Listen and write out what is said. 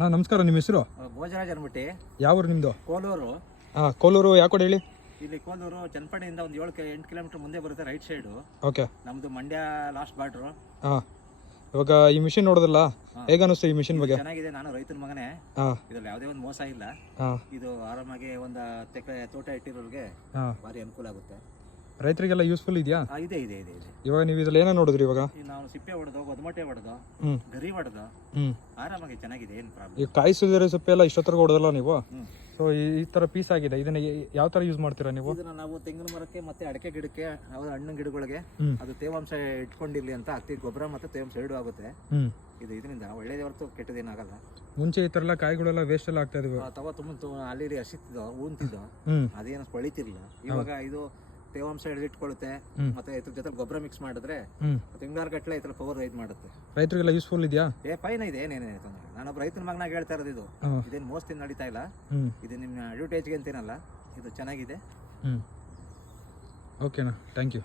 ಅಣ್ಣ ನಮಸ್ಕಾರ, ನಿಮ್ಮ ಹೆಸರು? ಭೋಜರಾಜ್ ಅನ್ಬಿಟ್ಟು. ಯಾವ ಊರು ನಿಮ್ಮದು? ಕೋಲೂರು. ಕೋಲೂರು ಯಾವ ಕಡೆ ಹೇಳಿ? ಇಲ್ಲಿ ಕೋಲೂರು ಚನ್ನಪಟ್ಟಣದಿಂದ ಒಂದು 7-8 ಕಿಲೋಮೀಟರ್ ಮುಂದೆ ಬರುತ್ತೆ, ರೈಟ್ ಸೈಡು. ಓಕೆ. ನಮ್ಮದು ಮಂಡ್ಯ ಲಾಸ್ಟ್ ಬಾರ್ಡ್ರು. ಹಾಂ, ಇವಾಗ ಈ ಮಿಷಿನ್ ನೋಡೋದಲ್ಲ, ಹೇಗೆ ಅನ್ನಿಸ್ತು ಈ ಮಿಷಿನ್ ಬಗ್ಗೆ? ಚೆನ್ನಾಗಿದೆ. ನಾನು ರೈತನ ಮಗನೇ. ಇದ್ರಲ್ಲಿ ಯಾವುದೇ ಒಂದು ಮೋಸ ಇಲ್ಲ. ಇದು ಆರಾಮಾಗಿ ಒಂದು 10 ಎಕರೆ ತೋಟ ಇಟ್ಟಿರೋರಿಗೆ ಭಾರಿ ಅನುಕೂಲ ಆಗುತ್ತೆ. ರೈತರಿಗೆಲ್ಲ ಯೂಸ್ಫುಲ್ ಇದೆಯಾ? ಇದೆ ಇದೆ ಇದೆ ಇದೆ. ಇವಾಗ ನೀವು ಇದ್ರಲ್ಲಿ ಏನೋ ನೋಡಿದ್ರಿ? ಇವಾಗ ನಾವು ಸಿಪ್ಪೆ ಹೊಡೆದು, ಗೊದಮಟೆ ಹೊಡೆದು, ಗರಿ ಹೊಡೆದು ಆರಾಮಾಗಿ ಚೆನ್ನಾಗಿದೆ, ಏನು ಪ್ರಾಬ್ಲಮ್. ಈ ಕಾಯಿ ಸುಲಿದರೆ ಸೊಪ್ಪೆ ಎಲ್ಲ ಇಷ್ಟೊತ್ತರೆಗೂ ಹೊಡೆದಲ್ಲ ನೀವು? ಸೊ ಈ ಥರ ಪೀಸ್ ಆಗಿದೆ. ಇದನ್ನ ಯಾವ ಥರ ಯೂಸ್ ಮಾಡ್ತೀರಾ ನೀವು? ಇದನ್ನ ನಾವು ತೆಂಗಿನ ಮರಕ್ಕೆ ಮತ್ತೆ ಅಡಕೆ ಗಿಡಕ್ಕೆ, ಹಣ್ಣಿನ ಗಿಡಗಳಿಗೆ ಅದು ತೇವಾಂಶ ಇಟ್ಕೊಂಡಿರ್ಲಿ ಅಂತ ಹಾಕ್ತಿವಿ. ಗೊಬ್ಬರ ಮತ್ತೆ ತೇವಾಂಶ ಎರಡು ಆಗುತ್ತೆ. ಇದು ಇದರಿಂದ ಒಳ್ಳೇದೇ ಹೊರತು ಕೆಟ್ಟದೇನಾಗಲ್ಲ. ಮುಂಚೆ ಈ ಥರ ಎಲ್ಲ ಕಾಯಿಗಳೆಲ್ಲ ವೇಸ್ಟ್ ಎಲ್ಲ ಆಗ್ತಾ ಇದ್ವು. ತವ ತುಂಬ ಅಲ್ಲಿ ಹಸಿತಿದ್ದೋ, ಊಂತಿದ್ದೋ, ಅದೇನು ಕೊಳಿತಿರ್ಲಿಲ್ಲ. ಇವಾಗ ಇದು ತೇವಾಂಶ ಹಿಡಿದಿಟ್ಕೊಳ್ಳುತ್ತೆ. ಮತ್ತೆ ಇದ್ರ ಜೊತೆ ಗೊಬ್ಬರ ಮಿಕ್ಸ್ ಮಾಡಿದ್ರೆ ತಿಂಗಳಾರು ಗಟ್ಟಲೆ ಈ ತರ ಪವರ್ ರೈಡ್ ಮಾಡುತ್ತೆ. ರೈತರಿಗೆಲ್ಲ ಯೂಸ್ಫುಲ್ ಇದೆಯಾ? ಫೈನ್ ಇದೆ, ಏನೇನೇ ತೊಂದರೆ. ನಾನೊಬ್ಬ ರೈತನ ಮಗನಾಗ ಹೇಳ್ತಾ ಇರೋದು ಇದು. ಇದೇನು ಮೋಸ್ತಿನ ನಡೀತಾ ಇಲ್ಲ. ಇದು ನಿಮ್ಮ ಅಡ್ವರ್ಟೈಸ್ಗೆ ಅಂತೇನಲ್ಲ, ಇದು ಚೆನ್ನಾಗಿದೆ. ಓಕೆನಾ, ಥ್ಯಾಂಕ್ ಯು.